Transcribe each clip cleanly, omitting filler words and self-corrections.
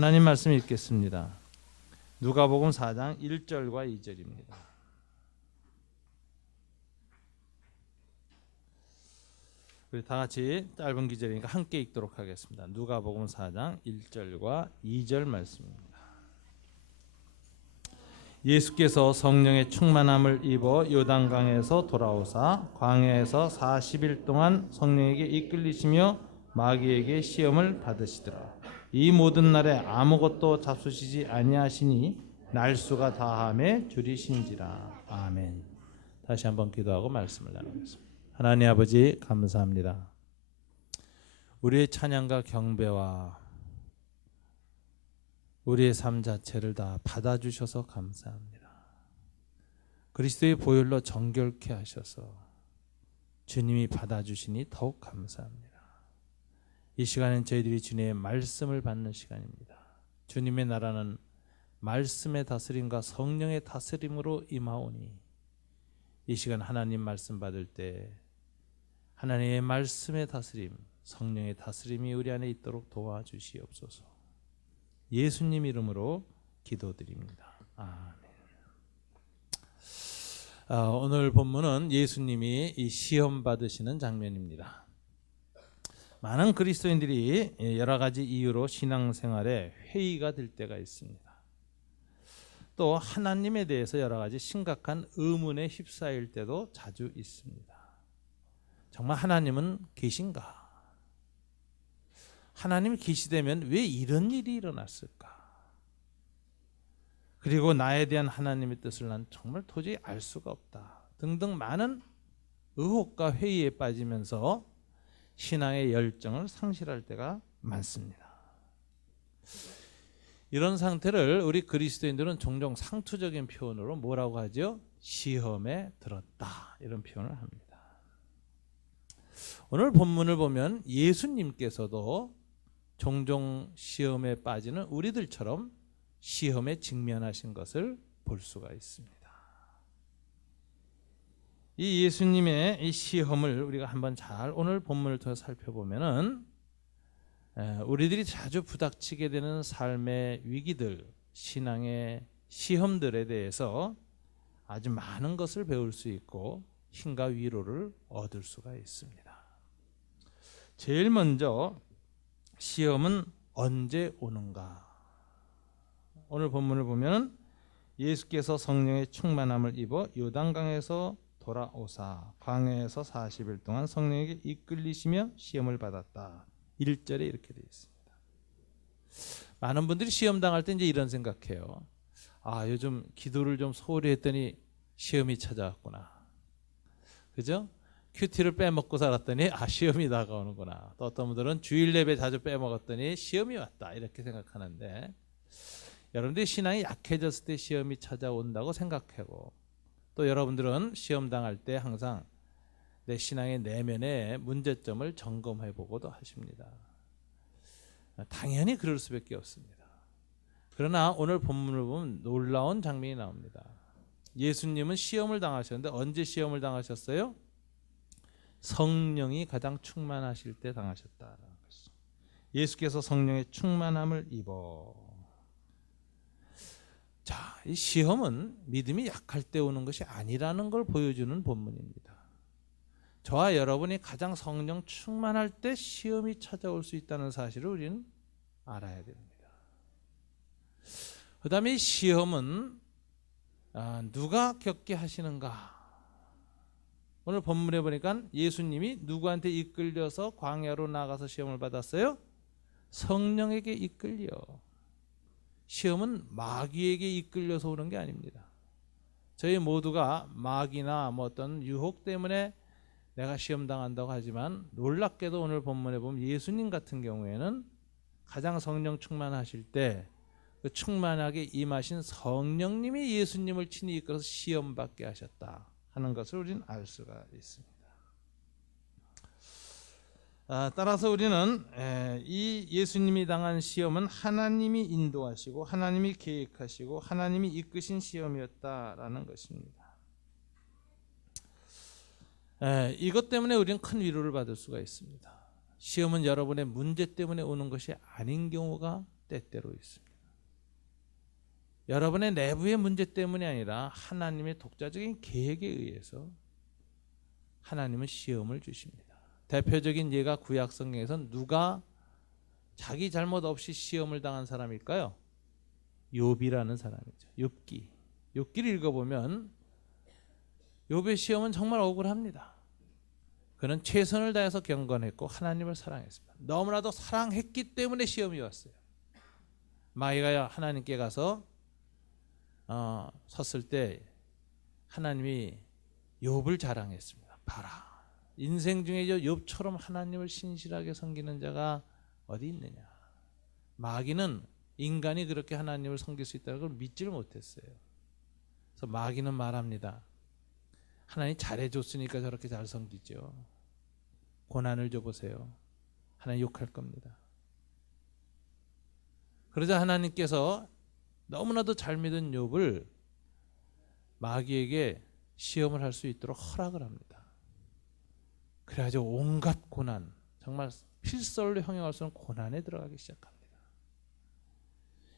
하나님 말씀 읽겠습니다. 누가복음 4장 1절과 2절입니다. 우리 다 같이 짧은 기절이니까 함께 읽도록 하겠습니다. 누가복음 4장 1절과 2절 말씀입니다. 예수께서 성령의 충만함을 입어 요단강에서 돌아오사 광야에서 40일 동안 성령에게 이끌리시며 마귀에게 시험을 받으시더라. 이 모든 날에 아무것도 잡수시지 아니하시니 날수가 다함에 줄이신지라. 아멘. 다시 한번 기도하고 말씀을 나누겠습니다. 하나님 아버지 감사합니다. 우리의 찬양과 경배와 우리의 삶 자체를 다 받아주셔서 감사합니다. 그리스도의 보혈로 정결케 하셔서 주님이 받아주시니 더욱 감사합니다. 이 시간은 저희들이 주님의 말씀을 받는 시간입니다. 주님의 나라는 말씀의 다스림과 성령의 다스림으로 임하오니 이 시간 하나님 말씀 받을 때 하나님의 말씀의 다스림, 성령의 다스림이 우리 안에 있도록 도와주시옵소서. 예수님 이름으로 기도드립니다. 아멘. 오늘 본문은 예수님이 이 시험 받으시는 장면입니다. 많은 그리스도인들이 여러 가지 이유로 신앙생활에 회의가 될 때가 있습니다. 또 하나님에 대해서 여러 가지 심각한 의문에 휩싸일 때도 자주 있습니다. 정말 하나님은 계신가? 하나님이 계시다면 왜 이런 일이 일어났을까? 그리고 나에 대한 하나님의 뜻을 난 정말 도저히 알 수가 없다. 등등 많은 의혹과 회의에 빠지면서 신앙의 열정을 상실할 때가 많습니다. 이런 상태를 우리 그리스도인들은 종종 상투적인 표현으로 뭐라고 하죠? 시험에 들었다. 이런 표현을 합니다. 오늘 본문을 보면 예수님께서도 종종 시험에 빠지는 우리들처럼 시험에 직면하신 것을 볼 수가 있습니다. 이 예수님의 이 시험을 우리가 한번 잘 오늘 본문을 통해서 살펴보면은 우리들이 자주 부닥치게 되는 삶의 위기들, 신앙의 시험들에 대해서 아주 많은 것을 배울 수 있고 힘과 위로를 얻을 수가 있습니다. 제일 먼저 시험은 언제 오는가? 오늘 본문을 보면 예수께서 성령의 충만함을 입어 요단강에서 돌아오사 광야에서 40일 동안 성령에게 이끌리시며 시험을 받았다. 1절에 이렇게 되어 있습니다. 많은 분들이 시험 당할 때 이제 이런 생각해요. 요즘 기도를 좀 소홀히 했더니 시험이 찾아왔구나. 그죠? 큐티를 빼먹고 살았더니 시험이 다가오는구나. 또 어떤 분들은 주일 예배 자주 빼먹었더니 시험이 왔다. 이렇게 생각하는데 여러분들이 신앙이 약해졌을 때 시험이 찾아온다고 생각하고 또 여러분들은 시험 당할 때 항상 내 신앙의 내면의 문제점을 점검해 보고도 하십니다. 당연히 그럴 수밖에 없습니다. 그러나 오늘 본문을 보면 놀라운 장면이 나옵니다. 예수님은 시험을 당하셨는데 언제 시험을 당하셨어요? 성령이 가장 충만하실 때 당하셨다라는 것이죠. 예수께서 성령의 충만함을 입어. 자, 이 시험은 믿음이 약할 때 오는 것이 아니라는 걸 보여주는 본문입니다. 저와 여러분이 가장 성령 충만할 때 시험이 찾아올 수 있다는 사실을 우리는 알아야 됩니다. 그 다음에 이 시험은 누가 겪게 하시는가? 오늘 본문에 보니까 예수님이 누구한테 이끌려서 광야로 나가서 시험을 받았어요? 성령에게 이끌려. 시험은 마귀에게 이끌려서 오는 게 아닙니다. 저희 모두가 마귀나 어떤 유혹 때문에 내가 시험 당한다고 하지만 놀랍게도 오늘 본문에 보면 예수님 같은 경우에는 가장 성령 충만하실 때 그 충만하게 임하신 성령님이 예수님을 친히 이끌어서 시험 받게 하셨다 하는 것을 우리는 알 수가 있습니다. 따라서 우리는 이 예수님이 당한 시험은 하나님이 인도하시고 하나님이 계획하시고 하나님이 이끄신 시험이었다라는 것입니다. 이것 때문에 우리는 큰 위로를 받을 수가 있습니다. 시험은 여러분의 문제 때문에 오는 것이 아닌 경우가 때때로 있습니다. 여러분의 내부의 문제 때문이 아니라 하나님의 독자적인 계획에 의해서 하나님은 시험을 주십니다. 대표적인 예가 구약 성경에서는 누가 자기 잘못 없이 시험을 당한 사람일까요? 욥이라는 사람이죠. 욥기를 읽어보면 욥의 시험은 정말 억울합니다. 그는 최선을 다해서 경건했고 하나님을 사랑했습니다. 너무나도 사랑했기 때문에 시험이 왔어요. 마귀가 하나님께 가서 섰을 때 하나님이 욥을 자랑했습니다. 봐라, 인생 중에 욥처럼 하나님을 신실하게 섬기는 자가 어디 있느냐. 마귀는 인간이 그렇게 하나님을 섬길 수 있다는 걸 믿지를 못했어요. 그래서 마귀는 말합니다. 하나님 잘해줬으니까 저렇게 잘 섬기죠. 고난을 줘보세요. 하나님 욕할 겁니다. 그러자 하나님께서 너무나도 잘 믿은 욥을 마귀에게 시험을 할 수 있도록 허락을 합니다. 그래가지고 온갖 고난, 정말 필설로 형용할 수 없는 고난에 들어가기 시작합니다.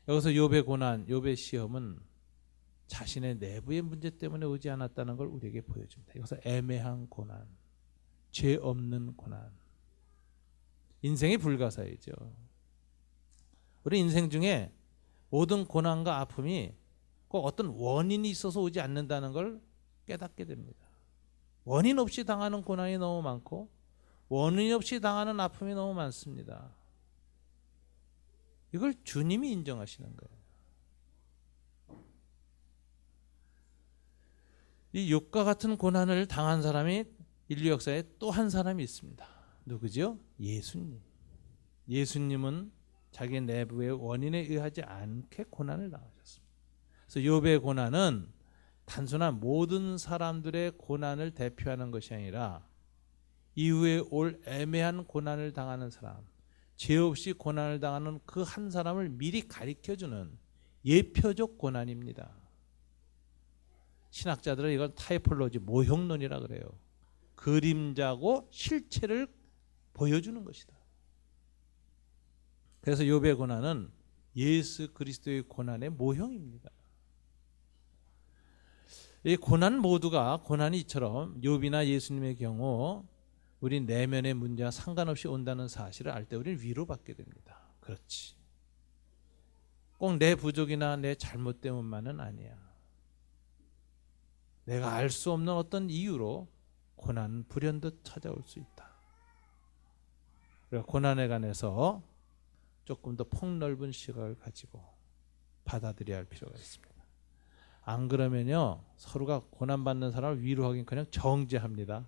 여기서 욥의 고난, 욥의 시험은 자신의 내부의 문제 때문에 오지 않았다는 걸 우리에게 보여줍니다. 여기서 애매한 고난, 죄 없는 고난, 인생이 불가사이죠. 우리 인생 중에 모든 고난과 아픔이 꼭 어떤 원인이 있어서 오지 않는다는 걸 깨닫게 됩니다. 원인 없이 당하는 고난이 너무 많고 원인 없이 당하는 아픔이 너무 많습니다. 이걸 주님이 인정하시는 거예요. 이 욥과 같은 고난을 당한 사람이 인류 역사에 또 한 사람이 있습니다. 누구죠? 예수님. 예수님은 자기 내부의 원인에 의하지 않게 고난을 당하셨습니다. 그래서 욥의 고난은 단순한 모든 사람들의 고난을 대표하는 것이 아니라 이후에 올 애매한 고난을 당하는 사람, 죄 없이 고난을 당하는 그 한 사람을 미리 가리켜주는 예표적 고난입니다. 신학자들은 이걸 타이폴로지, 모형론이라 그래요. 그림자고 실체를 보여주는 것이다. 그래서 욥의 고난은 예수 그리스도의 고난의 모형입니다. 이 고난 모두가 고난이 이처럼 욥이나 예수님의 경우 우리 내면의 문제와 상관없이 온다는 사실을 알 때 우리는 위로받게 됩니다. 그렇지. 꼭 내 부족이나 내 잘못 때문만은 아니야. 내가 알 수 없는 어떤 이유로 고난은 불현듯 찾아올 수 있다. 그래서 고난에 관해서 조금 더 폭넓은 시각을 가지고 받아들여야 할 필요가 있습니다. 안 그러면요, 서로가 고난받는 사람을 위로하기는 정죄합니다.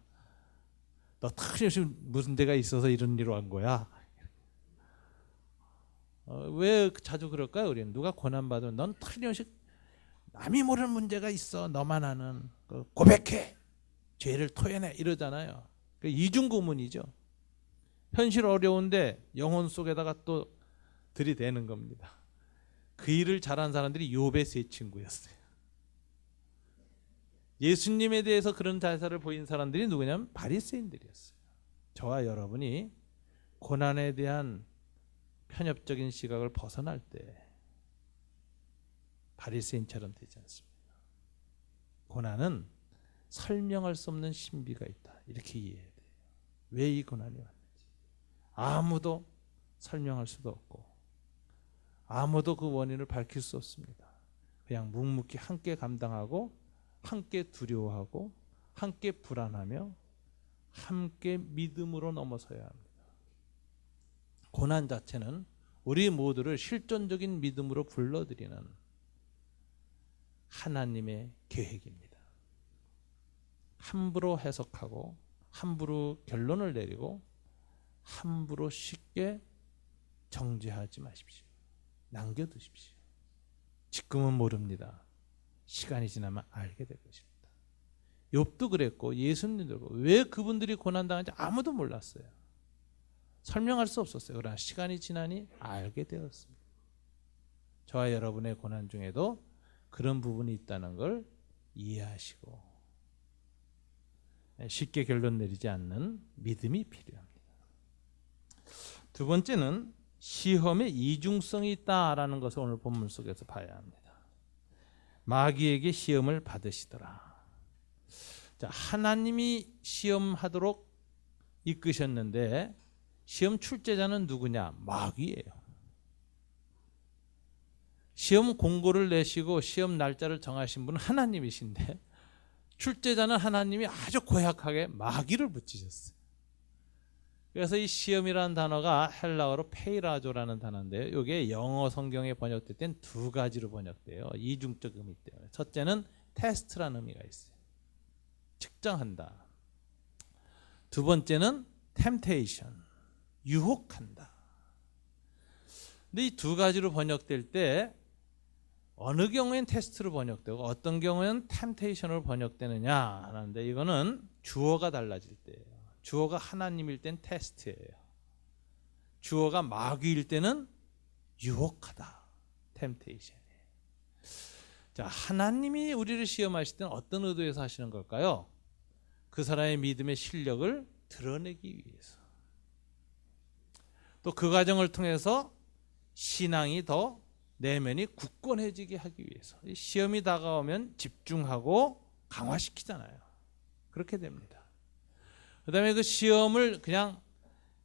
너 틀림없이 무슨 데가 있어서 이런 일로 한 거야. 왜 자주 그럴까요? 우리는 누가 고난받으면 넌 틀림없이 남이 모르는 문제가 있어. 너만 아는. 고백해. 죄를 토해내. 이러잖아요. 이중고문이죠. 현실 어려운데 영혼 속에다가 또 들이대는 겁니다. 그 일을 잘한 사람들이 욥의 세 친구였어요. 예수님에 대해서 그런 자세를 보인 사람들이 누구냐면 바리새인들이었어요. 저와 여러분이 고난에 대한 편협적인 시각을 벗어날 때 바리새인처럼 되지 않습니다. 고난은 설명할 수 없는 신비가 있다. 이렇게 이해해야 돼요. 왜 이 고난이 왔는지 아무도 설명할 수도 없고 아무도 그 원인을 밝힐 수 없습니다. 그냥 묵묵히 함께 감당하고 함께 두려워하고 함께 불안하며 함께 믿음으로 넘어서야 합니다. 고난 자체는 우리 모두를 실존적인 믿음으로 불러들이는 하나님의 계획입니다. 함부로 해석하고 함부로 결론을 내리고 함부로 쉽게 정죄하지 마십시오. 남겨두십시오. 지금은 모릅니다. 시간이 지나면 알게 될 것입니다. 욥도 그랬고 예수님도 그랬고 왜 그분들이 고난당한지 아무도 몰랐어요. 설명할 수 없었어요. 그러나 시간이 지나니 알게 되었습니다. 저와 여러분의 고난 중에도 그런 부분이 있다는 걸 이해하시고 쉽게 결론 내리지 않는 믿음이 필요합니다. 두 번째는 시험에 이중성이 있다라는 것을 오늘 본문 속에서 봐야 합니다. 마귀에게 시험을 받으시더라. 자, 하나님이 시험하도록 이끄셨는데 시험 출제자는 누구냐? 마귀예요. 시험 공고를 내시고 시험 날짜를 정하신 분은 하나님이신데 출제자는 하나님이 아주 고약하게 마귀를 붙이셨어요. 그래서 이 시험이라는 단어가 헬라어로 페이라조라는 단어인데요. 이게 영어 성경에 번역될 땐 두 가지로 번역돼요. 이중적 의미 때문에. 첫째는 테스트라는 의미가 있어요. 측정한다. 두 번째는 템테이션, 유혹한다. 근데 이 두 가지로 번역될 때 어느 경우엔 테스트로 번역되고 어떤 경우에는 템테이션으로 번역되느냐 하는데 이거는 주어가 달라질 때예요. 주어가 하나님일 땐 테스트예요. 주어가 마귀일 때는 유혹하다. 템테이션이에요. 자, 하나님이 우리를 시험하실 때는 어떤 의도에서 하시는 걸까요? 그 사람의 믿음의 실력을 드러내기 위해서. 또 그 과정을 통해서 신앙이 더 내면이 굳건해지게 하기 위해서. 시험이 다가오면 집중하고 강화시키잖아요. 그렇게 됩니다. 그 다음에 그 시험을 그냥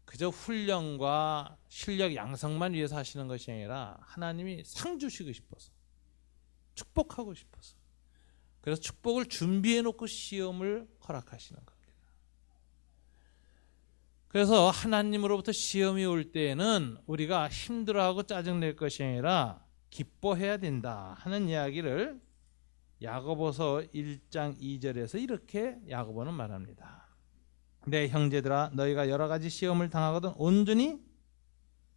그저 훈련과 실력 양성만 위해서 하시는 것이 아니라 하나님이 상 주시고 싶어서, 축복하고 싶어서, 그래서 축복을 준비해 놓고 시험을 허락하시는 겁니다. 그래서 하나님으로부터 시험이 올 때에는 우리가 힘들어하고 짜증낼 것이 아니라 기뻐해야 된다 하는 이야기를 야고보서 1장 2절에서 이렇게 야고보는 말합니다. 내 형제들아, 너희가 여러 가지 시험을 당하거든 온전히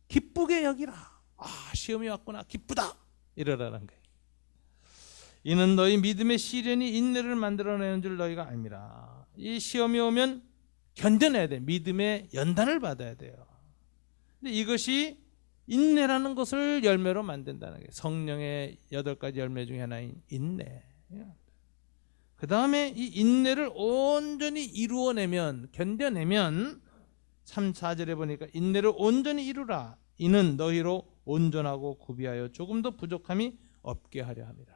기쁘게 여기라. 시험이 왔구나, 기쁘다 이러라는 거예요. 이는 너희 믿음의 시련이 인내를 만들어내는 줄 너희가 알미라. 이 시험이 오면 견뎌내야 돼. 믿음의 연단을 받아야 돼요. 근데 이것이 인내라는 것을 열매로 만든다는 거예요. 성령의 8가지 열매 중에 하나인 인내. 그 다음에 이 인내를 온전히 이루어내면, 견뎌내면 3, 4절에 보니까 인내를 온전히 이루라. 이는 너희로 온전하고 구비하여 조금도 부족함이 없게 하려 함이라.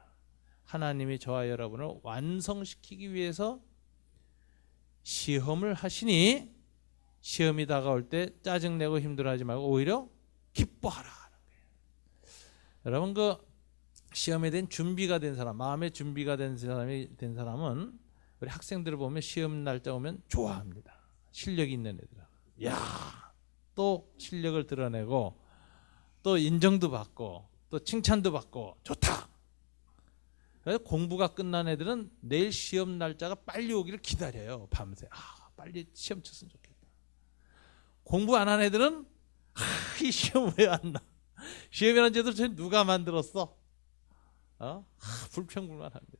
하나님이 저와 여러분을 완성시키기 위해서 시험을 하시니 시험이 다가올 때 짜증내고 힘들어하지 말고 오히려 기뻐하라 하는 거예요. 여러분, 그 시험에 대한 준비가 된 사람, 마음의 준비가 된 사람은 우리 학생들을 보면 시험 날짜 오면 좋아합니다. 실력이 있는 애들. 야, 또 실력을 드러내고 또 인정도 받고 또 칭찬도 받고 좋다. 그래서 공부가 끝난 애들은 내일 시험 날짜가 빨리 오기를 기다려요. 밤새. 빨리 시험 쳤으면 좋겠다. 공부 안 한 애들은 이 시험 왜 안 나? 시험이라는 제도 누가 만들었어? 불평불만합니다.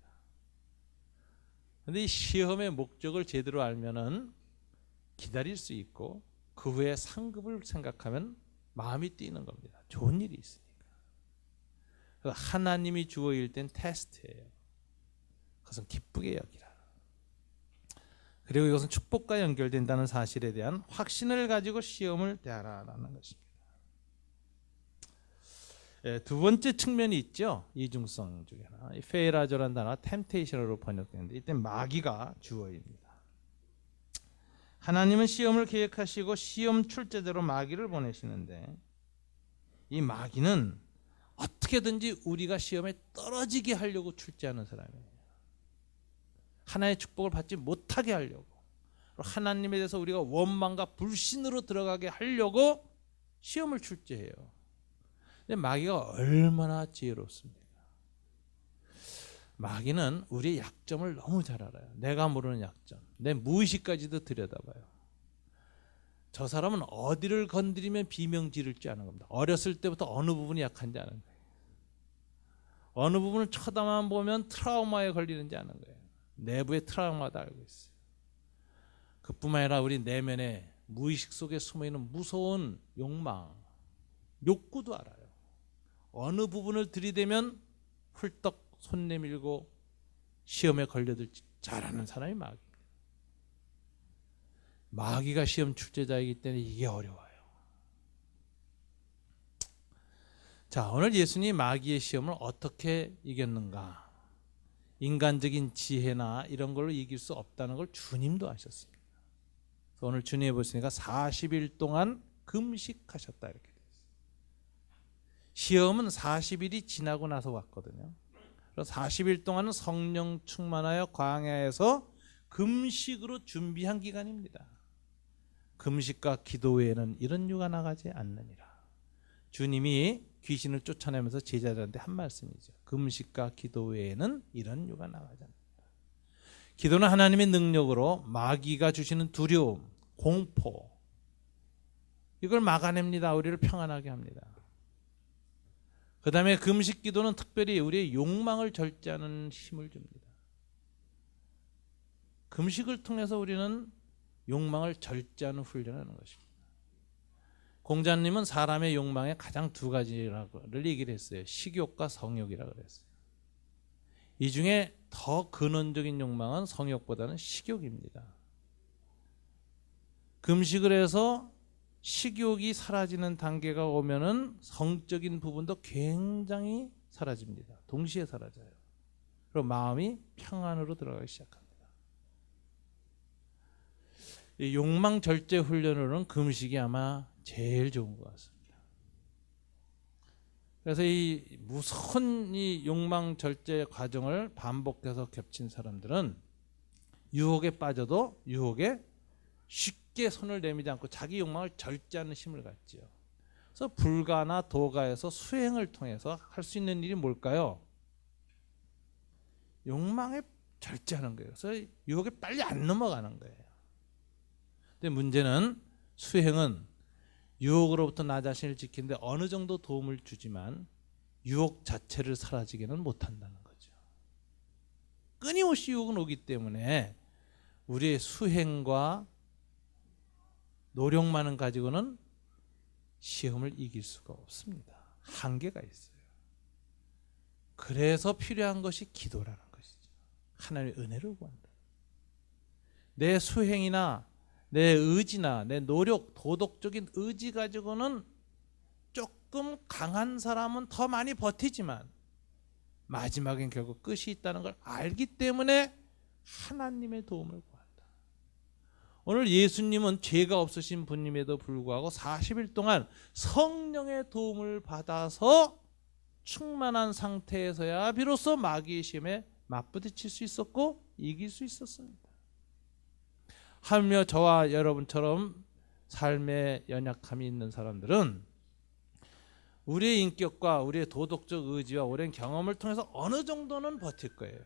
그런데 이 시험의 목적을 제대로 알면은 기다릴 수 있고 그 후에 상급을 생각하면 마음이 뛰는 겁니다. 좋은 일이 있으니까. 하나님이 주어일 땐 테스트예요. 그것은 기쁘게 여기라. 그리고 이것은 축복과 연결된다는 사실에 대한 확신을 가지고 시험을 대하라는 것입니다. 두 번째 측면이 있죠. 이중성 중에 하나. 페이라조라는 단어가 템테이션으로 번역되는데 이때 마귀가 주어입니다. 하나님은 시험을 계획하시고 시험 출제대로 마귀를 보내시는데 이 마귀는 어떻게든지 우리가 시험에 떨어지게 하려고 출제하는 사람이에요. 하나의 축복을 받지 못하게 하려고, 하나님에 대해서 우리가 원망과 불신으로 들어가게 하려고 시험을 출제해요. 근데 마귀가 얼마나 지혜롭습니까? 마귀는 우리의 약점을 너무 잘 알아요. 내가 모르는 약점, 내 무의식까지도 들여다봐요. 저 사람은 어디를 건드리면 비명 지를지 아는 겁니다. 어렸을 때부터 어느 부분이 약한지 아는 거예요. 어느 부분을 쳐다만 보면 트라우마에 걸리는지 아는 거예요. 내부의 트라우마도 알고 있어요. 그뿐만 아니라 우리 내면에 무의식 속에 숨어있는 무서운 욕망, 욕구도 알아요. 어느 부분을 들이대면 훌떡 손 내밀고 시험에 걸려들지 잘 아는 사람이 마귀입니다. 마귀가 시험 출제자이기 때문에 이게 어려워요. 자, 오늘 예수님이 마귀의 시험을 어떻게 이겼는가? 인간적인 지혜나 이런 걸로 이길 수 없다는 걸 주님도 아셨습니다. 그래서 오늘 주님이 보시니까 40일 동안 금식하셨다 이렇게 되어 있어요. 시험은 40일이 지나고 나서 왔거든요. 그래서 40일 동안은 성령 충만하여 광야에서 금식으로 준비한 기간입니다. 금식과 기도 외에는 이런 유가 나가지 않느니라. 주님이 귀신을 쫓아내면서 제자들한테 한 말씀이죠. 금식과 기도 외에는 이런 유가 나가지 않는다. 기도는 하나님의 능력으로 마귀가 주시는 두려움, 공포 이걸 막아냅니다. 우리를 평안하게 합니다. 그 다음에 금식 기도는 특별히 우리의 욕망을 절제하는 힘을 줍니다. 금식을 통해서 우리는 욕망을 절제하는 훈련을 하는 것입니다. 공자님은 사람의 욕망에 가장 두 가지를 얘기를 했어요. 식욕과 성욕이라고 그랬어요. 이 중에 더 근원적인 욕망은 성욕보다는 식욕입니다. 금식을 해서 식욕이 사라지는 단계가 오면은 성적인 부분도 굉장히 사라집니다. 동시에 사라져요. 그리고 마음이 평안으로 들어가기 시작합니다. 이 욕망 절제 훈련으로는 금식이 아마 제일 좋은 것 같습니다. 그래서 이 무서운 이 욕망 절제 과정을 반복해서 겹친 사람들은 유혹에 빠져도 유혹에 쉽게 손을 내미지 않고 자기 욕망을 절제하는 힘을 갖지요. 그래서 불가나 도가에서 수행을 통해서 할 수 있는 일이 뭘까요? 욕망에 절제하는 거예요. 그래서 유혹에 빨리 안 넘어가는 거예요. 근데 문제는 수행은 유혹으로부터 나 자신을 지키는데 어느 정도 도움을 주지만 유혹 자체를 사라지게는 못한다는 거죠. 끊임없이 유혹은 오기 때문에 우리의 수행과 노력만은 가지고는 시험을 이길 수가 없습니다. 한계가 있어요. 그래서 필요한 것이 기도라는 것이죠. 하나님의 은혜를 구한다. 내 수행이나 내 의지나 내 노력, 도덕적인 의지 가지고는 조금 강한 사람은 더 많이 버티지만 마지막엔 결국 끝이 있다는 걸 알기 때문에 하나님의 도움을 구한다. 오늘 예수님은 죄가 없으신 분임에도 불구하고 40일 동안 성령의 도움을 받아서 충만한 상태에서야 비로소 마귀의 시험에 맞부딪힐 수 있었고 이길 수 있었습니다. 하물며 저와 여러분처럼 삶에 연약함이 있는 사람들은 우리의 인격과 우리의 도덕적 의지와 오랜 경험을 통해서 어느 정도는 버틸 거예요.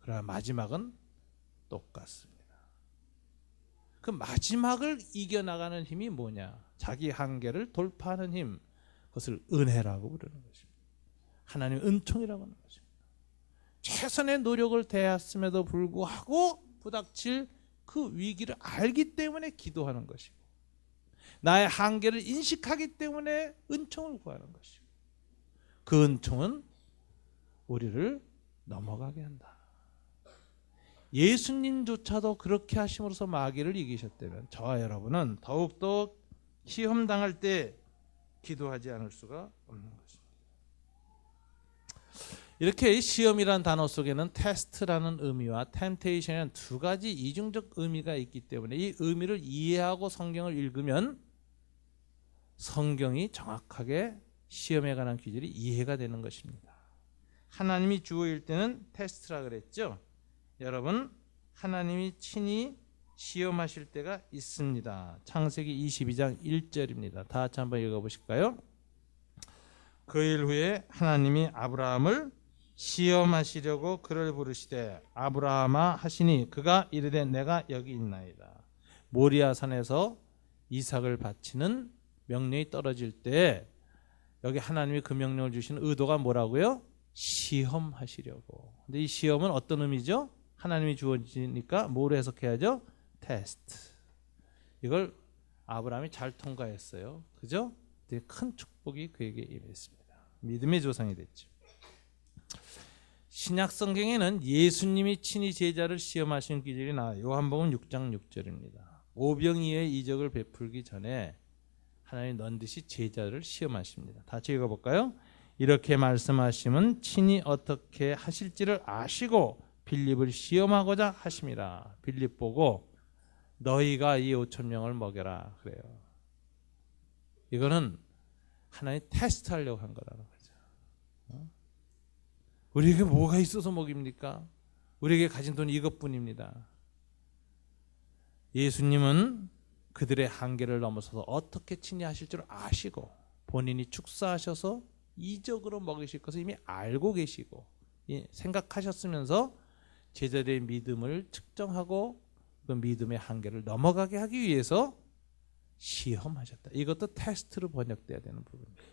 그러나 마지막은 똑같습니다. 그 마지막을 이겨나가는 힘이 뭐냐? 자기 한계를 돌파하는 힘, 그것을 은혜라고 부르는 것입니다. 하나님의 은총이라고 하는 것입니다. 최선의 노력을 다했음에도 불구하고 부닥칠 그 위기를 알기 때문에 기도하는 것이고 나의 한계를 인식하기 때문에 은총을 구하는 것이고 그 은총은 우리를 넘어가게 한다. 예수님조차도 그렇게 하심으로써 마귀를 이기셨다면 저와 여러분은 더욱더 시험 당할 때 기도하지 않을 수가 없는 것입니다. 이렇게 시험이라는 단어 속에는 테스트라는 의미와 템테이션이라는 두 가지 이중적 의미가 있기 때문에 이 의미를 이해하고 성경을 읽으면 성경이 정확하게 시험에 관한 기준이 이해가 되는 것입니다. 하나님이 주어일 때는 테스트라 그랬죠. 여러분, 하나님이 친히 시험하실 때가 있습니다. 창세기 22장 1절입니다. 다 같이 한번 읽어보실까요? 그 일 후에 하나님이 아브라함을 시험하시려고 그를 부르시되 아브라함아 하시니 그가 이르되 내가 여기 있나이다. 모리아 산에서 이삭을 바치는 명령이 떨어질 때 여기 하나님이 그 명령을 주신 의도가 뭐라고요? 시험하시려고. 근데 이 시험은 어떤 의미죠? 하나님이 주어지니까 뭐로 해석해야죠? 테스트. 이걸 아브라함이 잘 통과했어요. 그죠? 되게 큰 축복이 그에게 임했습니다. 믿음의 조상이 됐죠. 신약 성경에는 예수님이 친히 제자를 시험하신 기절이 나와요. 요한복음 6장 6절입니다. 오병이어의 이적을 베풀기 전에 하나님 넌듯이 제자를 시험하십니다. 다시 읽어볼까요? 이렇게 말씀하시면 친히 어떻게 하실지를 아시고 빌립을 시험하고자 하심이라. 빌립 보고 너희가 이 5천 명을 먹여라 그래요. 이거는 하나님 테스트하려고 한 거라는 거죠. 우리에게 뭐가 있어서 먹입니까? 우리에게 가진 돈 이것뿐입니다. 예수님은 그들의 한계를 넘어서서 어떻게 친히 하실 줄 아시고 본인이 축사하셔서 이적으로 먹이실 것을 이미 알고 계시고 생각하셨으면서 제자들의 믿음을 측정하고 그 믿음의 한계를 넘어가게 하기 위해서 시험하셨다. 이것도 테스트로 번역돼야 되는 부분입니다.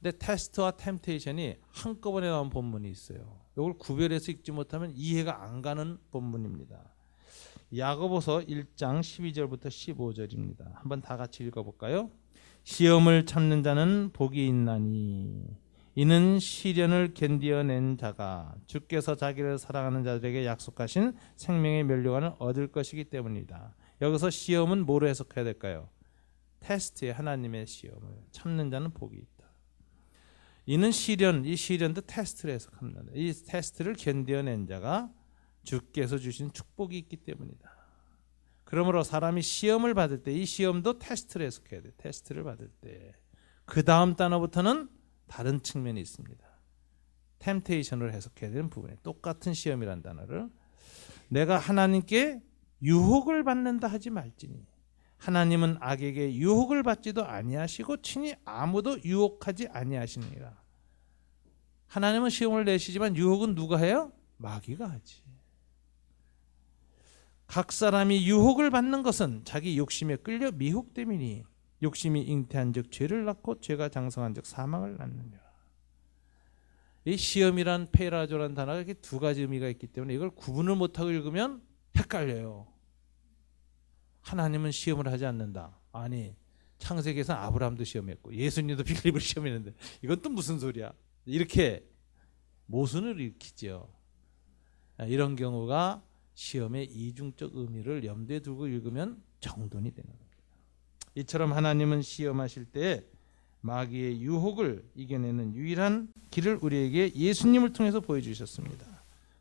근데 테스트와 템테이션이 한꺼번에 나온 본문이 있어요. 이걸 구별해서 읽지 못하면 이해가 안 가는 본문입니다. 야고보서 1장 12절부터 15절입니다. 한번 다 같이 읽어볼까요? 시험을 참는 자는 복이 있나니 이는 시련을 견디어낸 자가 주께서 자기를 사랑하는 자들에게 약속하신 생명의 면류관을 얻을 것이기 때문이다. 여기서 시험은 뭐로 해석해야 될까요? 테스트에 하나님의 시험을 참는 자는 복이 있다. 이는 시련, 이 시련도 테스트를 해석합니다. 이 테스트를 견디어낸 자가 주께서 주신 축복이 있기 때문이다. 그러므로 사람이 시험을 받을 때 이 시험도 테스트를 해석해야 돼. 테스트를 받을 때 그 다음 단어부터는 다른 측면이 있습니다. 템테이션을 해석해야 되는 부분에 똑같은 시험이란 단어를 내가 하나님께 유혹을 받는다 하지 말지니 하나님은 악에게 유혹을 받지도 아니하시고 친히 아무도 유혹하지 아니하시느니라. 하나님은 시험을 내시지만 유혹은 누가 해요? 마귀가 하지. 각 사람이 유혹을 받는 것은 자기 욕심에 끌려 미혹됨이니 욕심이 잉태한즉 죄를 낳고 죄가 장성한즉 사망을 낳느니라. 이 시험이란 페라조란 단어가 이렇게 두 가지 의미가 있기 때문에 이걸 구분을 못하고 읽으면 헷갈려요. 하나님은 시험을 하지 않는다. 아니 창세기에서 아브라함도 시험했고 예수님도 빌립을 시험했는데 이건 또 무슨 소리야? 이렇게 모순을 일으키죠. 이런 경우가 시험의 이중적 의미를 염두에 두고 읽으면 정돈이 되는 겁니다. 이처럼 하나님은 시험하실 때 마귀의 유혹을 이겨내는 유일한 길을 우리에게 예수님을 통해서 보여주셨습니다.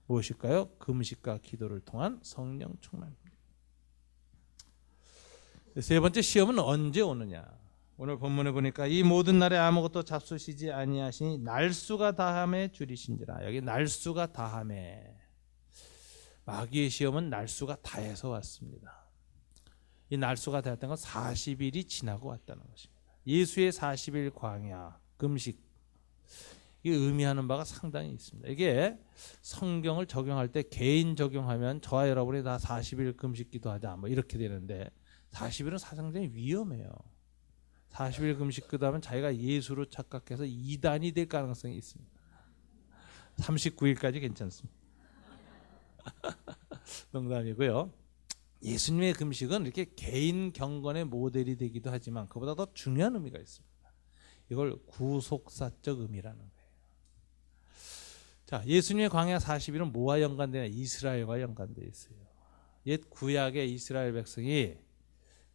무엇일까요? 금식과 기도를 통한 성령 충만입니다. 세 번째 시험은 언제 오느냐? 오늘 본문에 보니까 이 모든 날에 아무것도 잡수시지 아니하시니 날수가 다함에 줄이신지라. 여기 날수가 다함에 마귀의 시험은 날수가 다해서 왔습니다. 이 날수가 다했던 건 40일이 지나고 왔다는 것입니다. 예수의 40일 광야 금식 이게 의미하는 바가 상당히 있습니다. 이게 성경을 적용할 때 개인 적용하면 저와 여러분이 다 40일 금식 기도하자 뭐 이렇게 되는데 40일은 상당히 위험해요. 40일 금식 기도하면 자기가 예수로 착각해서 이단이 될 가능성이 있습니다. 39일까지 괜찮습니다. 농담이고요. 예수님의 금식은 이렇게 개인 경건의 모델이 되기도 하지만 그보다 더 중요한 의미가 있습니다. 이걸 구속사적 의미라는 거예요. 자, 예수님의 광야 40일은 뭐와 연관되냐? 이스라엘과 연관되어 있어요. 옛 구약의 이스라엘 백성이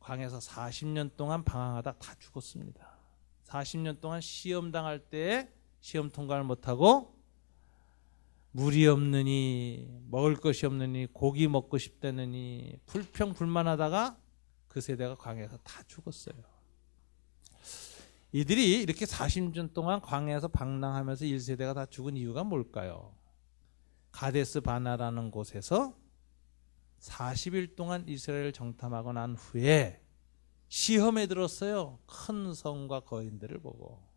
광야에서 40년 동안 방황하다 다 죽었습니다. 40년 동안 시험 당할 때 시험 통과를 못하고 물이 없느니 먹을 것이 없느니 고기 먹고 싶다느니 불평불만하다가 그 세대가 광야에서 다 죽었어요. 이들이 이렇게 40년 동안 광야에서 방랑하면서 1세대가 다 죽은 이유가 뭘까요? 가데스 바나라는 곳에서 40일 동안 이스라엘을 정탐하고 난 후에 시험에 들었어요. 큰 성과 거인들을 보고.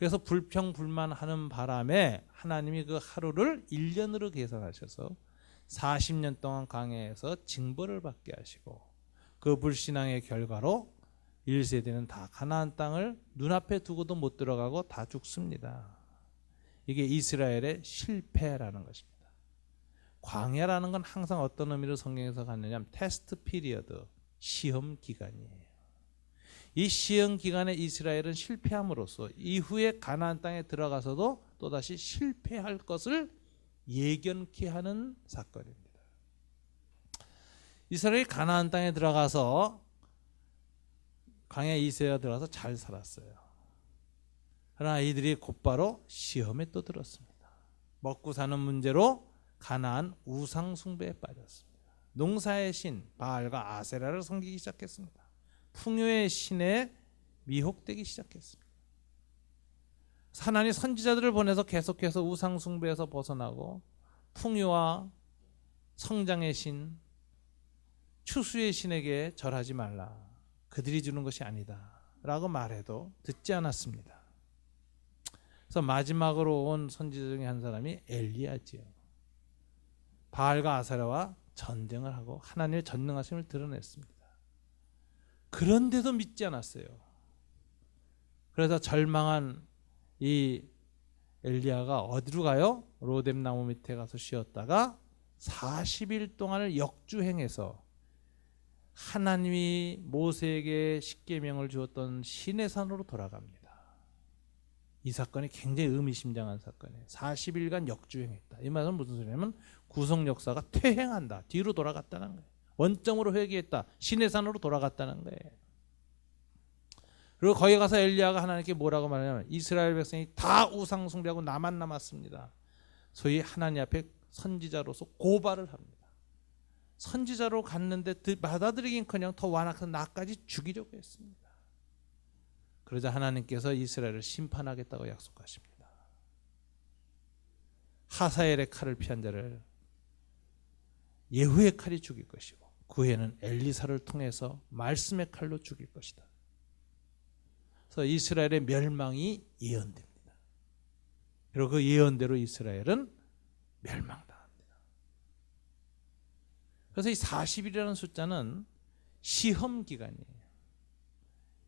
그래서 불평불만하는 바람에 하나님이 그 하루를 1년으로 계산하셔서 40년 동안 광야에서 징벌을 받게 하시고 그 불신앙의 결과로 1세대는 다 가나안 땅을 눈앞에 두고도 못 들어가고 다 죽습니다. 이게 이스라엘의 실패라는 것입니다. 광야라는 건 항상 어떤 의미로 성경에서 갖느냐 하면 테스트 피리어드, 시험 기간이에요. 이 시험 기간에 이스라엘은 실패함으로써 이후에 가나안 땅에 들어가서도 또다시 실패할 것을 예견케 하는 사건입니다. 이스라엘이 가나안 땅에 들어가서 광야 이세가 들어가서 잘 살았어요. 그러나 이들이 곧바로 시험에 또 들었습니다. 먹고 사는 문제로 가나안 우상 숭배에 빠졌습니다. 농사의 신 바알과 아세라를 섬기기 시작했습니다. 풍요의 신에 미혹되기 시작했습니다. 하나님 선지자들을 보내서 계속해서 우상 숭배에서 벗어나고 풍요와 성장의 신, 추수의 신에게 절하지 말라. 그들이 주는 것이 아니다 라고 말해도 듣지 않았습니다. 그래서 마지막으로 온 선지자 중에 한 사람이 엘리야지요. 바알과 아세라와 전쟁을 하고 하나님의 전능하심을 드러냈습니다. 그런데도 믿지 않았어요. 그래서 절망한 이 엘리야가 어디로 가요? 로뎀 나무 밑에 가서 쉬었다가 40일 동안을 역주행해서 하나님이 모세에게 십계명을 주었던 시내산으로 돌아갑니다. 이 사건이 굉장히 의미심장한 사건이에요. 40일간 역주행했다. 이 말은 무슨 소리냐면 구속 역사가 퇴행한다. 뒤로 돌아갔다는 거예요. 원점으로 회개했다. 시내산으로 돌아갔다는 거예요. 그리고 거기 가서 엘리야가 하나님께 뭐라고 말하냐면 이스라엘 백성이 다 우상 숭배하고 나만 남았습니다. 소위 하나님 앞에 선지자로서 고발을 합니다. 선지자로 갔는데 받아들이긴커녕 더 완악해서 나까지 죽이려고 했습니다. 그러자 하나님께서 이스라엘을 심판하겠다고 약속하십니다. 하사엘의 칼을 피한 자를 예후의 칼이 죽일 것이고 그 후에는 엘리사를 통해서 말씀의 칼로 죽일 것이다. 그래서 이스라엘의 멸망이 예언됩니다. 그리고 그 예언대로 이스라엘은 멸망당합니다. 그래서 이 40일이라는 숫자는 시험 기간이에요.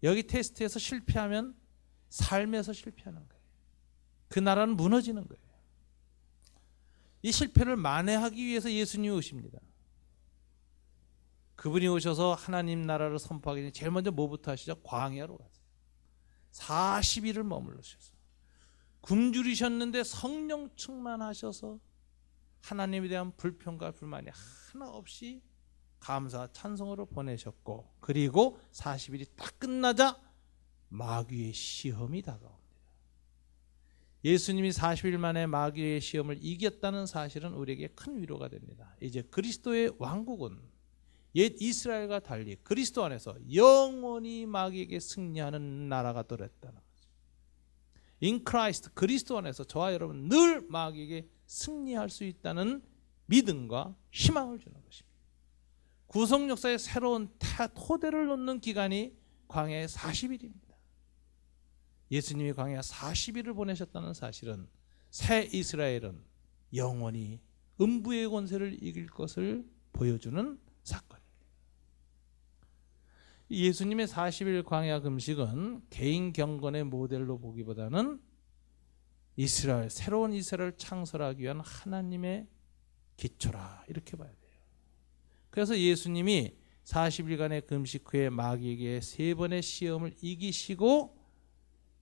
여기 테스트에서 실패하면 삶에서 실패하는 거예요. 그 나라는 무너지는 거예요. 이 실패를 만회하기 위해서 예수님이 오십니다. 그분이 오셔서 하나님 나라를 선포하기 전에 제일 먼저 뭐부터 하시죠? 광야로 가세요. 40일을 머물러셔서 굶주리셨는데 성령 충만하셔서 하나님에 대한 불평과 불만이 하나 없이 감사 찬송으로 보내셨고 그리고 40일이 딱 끝나자 마귀의 시험이 다가옵니다. 예수님이 40일 만에 마귀의 시험을 이겼다는 사실은 우리에게 큰 위로가 됩니다. 이제 그리스도의 왕국은 옛 이스라엘과 달리 그리스도 안에서 영원히 마귀에게 승리하는 나라가 되었다는 거죠. In Christ, 그리스도 안에서 저와 여러분 늘 마귀에게 승리할 수 있다는 믿음과 희망을 주는 것입니다. 구속 역사의 새로운 토대를 놓는 기간이 광야의 40일입니다. 예수님이 광야 40일을 보내셨다는 사실은 새 이스라엘은 영원히 음부의 권세를 이길 것을 보여주는 사건입니다. 예수님의 40일 광야 금식은 개인 경건의 모델로 보기보다는 이스라엘, 새로운 이스라엘을 창설하기 위한 하나님의 기초라 이렇게 봐야 돼요. 그래서 예수님이 40일간의 금식 후에 마귀에게 3번의 시험을 이기시고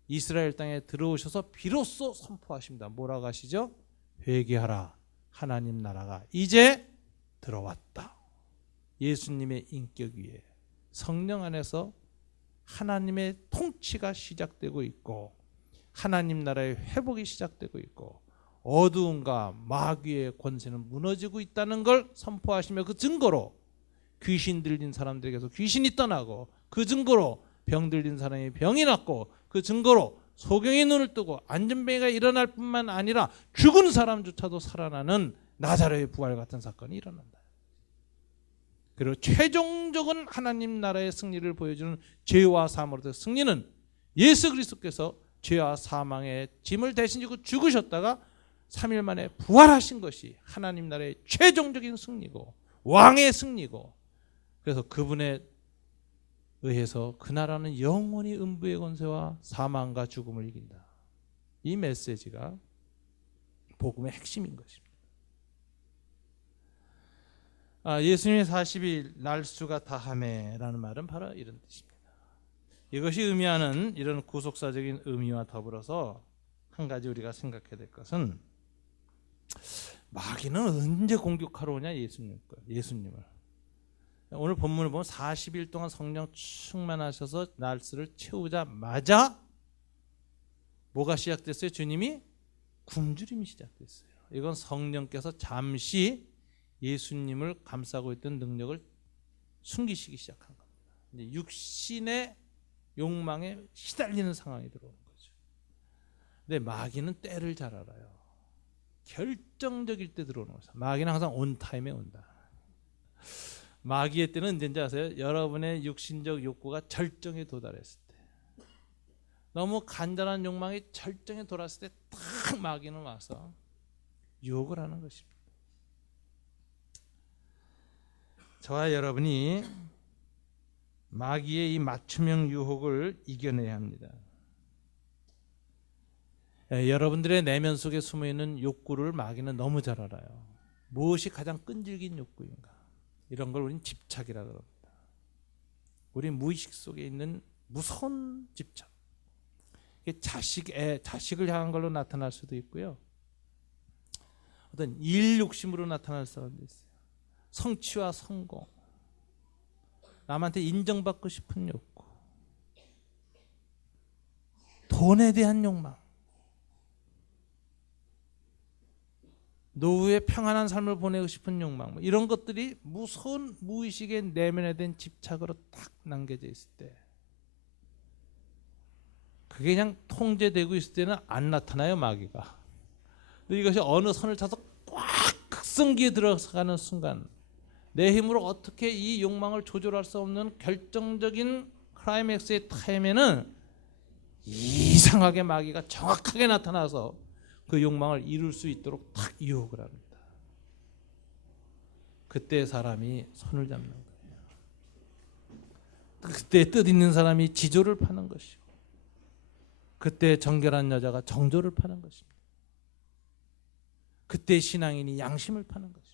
이스라엘 땅에 들어오셔서 비로소 선포하십니다. 뭐라고 하시죠? 회개하라. 하나님 나라가 이제 들어왔다. 예수님의 인격 위에 성령 안에서 하나님의 통치가 시작되고 있고 하나님 나라의 회복이 시작되고 있고 어두움과 마귀의 권세는 무너지고 있다는 걸 선포하시며 그 증거로 귀신 들린 사람들에게서 귀신이 떠나고 그 증거로 병 들린 사람이 병이 낫고 그 증거로 소경이 눈을 뜨고 안전뱅이가 일어날 뿐만 아니라 죽은 사람조차도 살아나는 나사로의 부활 같은 사건이 일어난다. 그리고 최종적인 하나님 나라의 승리를 보여주는 죄와 사망으로의 승리는 예수 그리스도께서 죄와 사망의 짐을 대신 지고 죽으셨다가 3일 만에 부활하신 것이 하나님 나라의 최종적인 승리고 왕의 승리고 그래서 그분에 의해서 그 나라는 영원히 음부의 권세와 사망과 죽음을 이긴다. 이 메시지가 복음의 핵심인 것입니다. 예수님의 40일 날수가 다하매라는 말은 바로 이런 뜻입니다. 이것이 의미하는 이런 구속사적인 의미와 더불어서 한 가지 우리가 생각해야 될 것은 마귀는 언제 공격하러 오냐 예수님을. 오늘 본문을 보면 40일 동안 성령 충만하셔서 날스를 채우자마자 뭐가 시작됐어요? 주님이 굶주림이 시작됐어요. 이건 성령께서 잠시 예수님을 감싸고 있던 능력을 숨기시기 시작한 겁니다. 이제 육신의 욕망에 시달리는 상황이 들어오는 거죠. 근데 마귀는 때를 잘 알아요. 결정적일 때 들어오는 거죠. 마귀는 항상 온 타임에 온다. 마귀의 때는 언제인지 아세요? 여러분의 육신적 욕구가 절정에 도달했을 때, 너무 간절한 욕망이 절정에 도달했을 때 딱 마귀는 와서 유혹을 하는 것입니다. 저와 여러분이 마귀의 이 맞춤형 유혹을 이겨내야 합니다. 여러분들의 내면 속에 숨어있는 욕구를 마귀는 너무 잘 알아요. 무엇이 가장 끈질긴 욕구인가? 이런 걸 우리는 집착이라고 합니다. 우리 무의식 속에 있는 무서운 집착. 자식을 향한 걸로 나타날 수도 있고요. 어떤 일 욕심으로 나타날 사람도 있어요. 성취와 성공, 남한테 인정받고 싶은 욕구, 돈에 대한 욕망, 노후에 평안한 삶을 보내고 싶은 욕망, 이런 것들이 무서운 무의식의 내면에 대한 집착으로 딱 남겨져 있을 때, 그게 그냥 통제되고 있을 때는 안 나타나요, 마귀가. 근데 이것이 어느 선을 타서 꽉 극성기에 들어가는 순간, 내 힘으로 어떻게 이 욕망을 조절할 수 없는 결정적인 클라이맥스의 타임에는 이상하게 마귀가 정확하게 나타나서 그 욕망을 이룰 수 있도록 딱 유혹을 합니다. 그때 사람이 손을 잡는 거예요. 그때 뜻 있는 사람이 지조를 파는 것이고, 그때 정결한 여자가 정조를 파는 것입니다. 그때 신앙인이 양심을 파는 것입니다.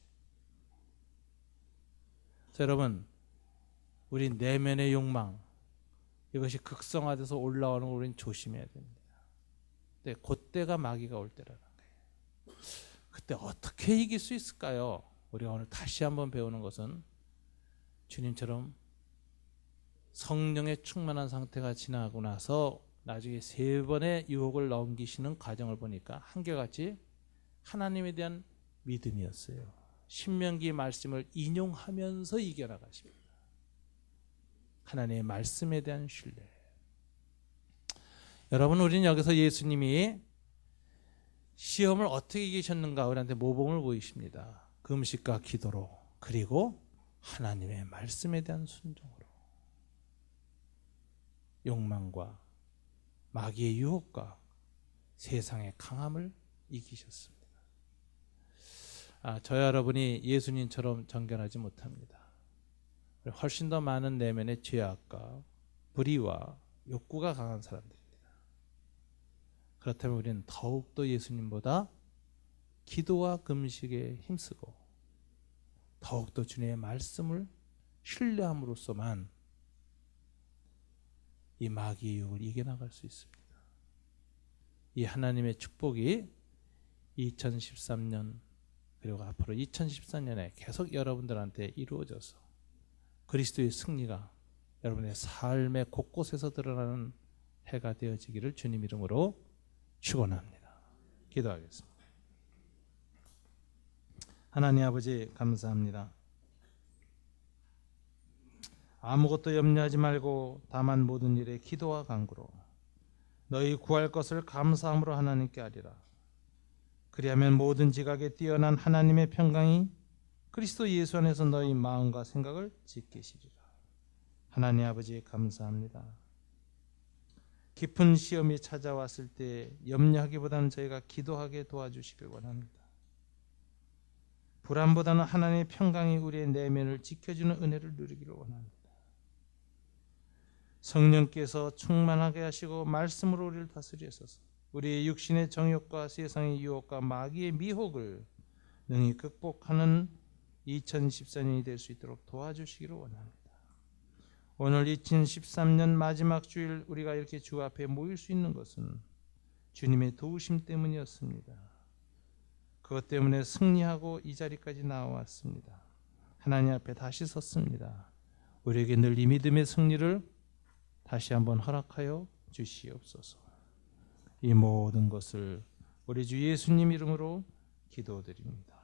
자, 여러분, 우리 내면의 욕망, 이것이 극성화돼서 올라오는 걸 우리는 조심해야 됩니다. 근데 그때가 마귀가 올 때라는 거예요. 그때 어떻게 이길 수 있을까요? 우리가 오늘 다시 한번 배우는 것은, 주님처럼 성령의 충만한 상태가 지나고 나서 나중에 3번의 유혹을 넘기시는 과정을 보니까 한결같이 하나님에 대한 믿음이었어요. 신명기 말씀을 인용하면서 이겨나가십니다. 하나님의 말씀에 대한 신뢰. 여러분, 우리는 여기서 예수님이 시험을 어떻게 이기셨는가 우리한테 모범을 보이십니다. 금식과 기도로, 그리고 하나님의 말씀에 대한 순종으로, 욕망과 마귀의 유혹과 세상의 강함을 이기셨습니다. 저 여러분이 예수님처럼 정결하지 못합니다. 훨씬 더 많은 내면의 죄악과 불의와 욕구가 강한 사람들입니다. 그렇다면 우리는 더욱더 예수님보다 기도와 금식에 힘쓰고 더욱더 주님의 말씀을 신뢰함으로써만 이 마귀의 유혹을 이겨나갈 수 있습니다. 이 하나님의 축복이 2013년 그리고 앞으로 2014년에 계속 여러분들한테 이루어져서 그리스도의 승리가 여러분의 삶의 곳곳에서 드러나는 해가 되어지기를 주님 이름으로 축원합니다. 기도하겠습니다. 하나님 아버지, 감사합니다. 아무것도 염려하지 말고 다만 모든 일에 기도와 간구로 너희 구할 것을 감사함으로 하나님께 아리라. 그리하면 모든 지각에 뛰어난 하나님의 평강이 그리스도 예수 안에서 너희 마음과 생각을 지키시리라. 하나님 아버지, 감사합니다. 깊은 시험이 찾아왔을 때 염려하기보다는 저희가 기도하게 도와주시길 원합니다. 불안보다는 하나님의 평강이 우리의 내면을 지켜주는 은혜를 누리기를 원합니다. 성령께서 충만하게 하시고 말씀으로 우리를 다스리셔서 우리의 육신의 정욕과 세상의 유혹과 마귀의 미혹을 능히 극복하는 2014년이 될 수 있도록 도와주시기를 원합니다. 오늘 2013년 마지막 주일 우리가 이렇게 주 앞에 모일 수 있는 것은 주님의 도우심 때문이었습니다. 그것 때문에 승리하고 이 자리까지 나왔습니다. 하나님 앞에 다시 섰습니다. 우리에게 늘 이 믿음의 승리를 다시 한번 허락하여 주시옵소서. 이 모든 것을 우리 주 예수님 이름으로 기도드립니다.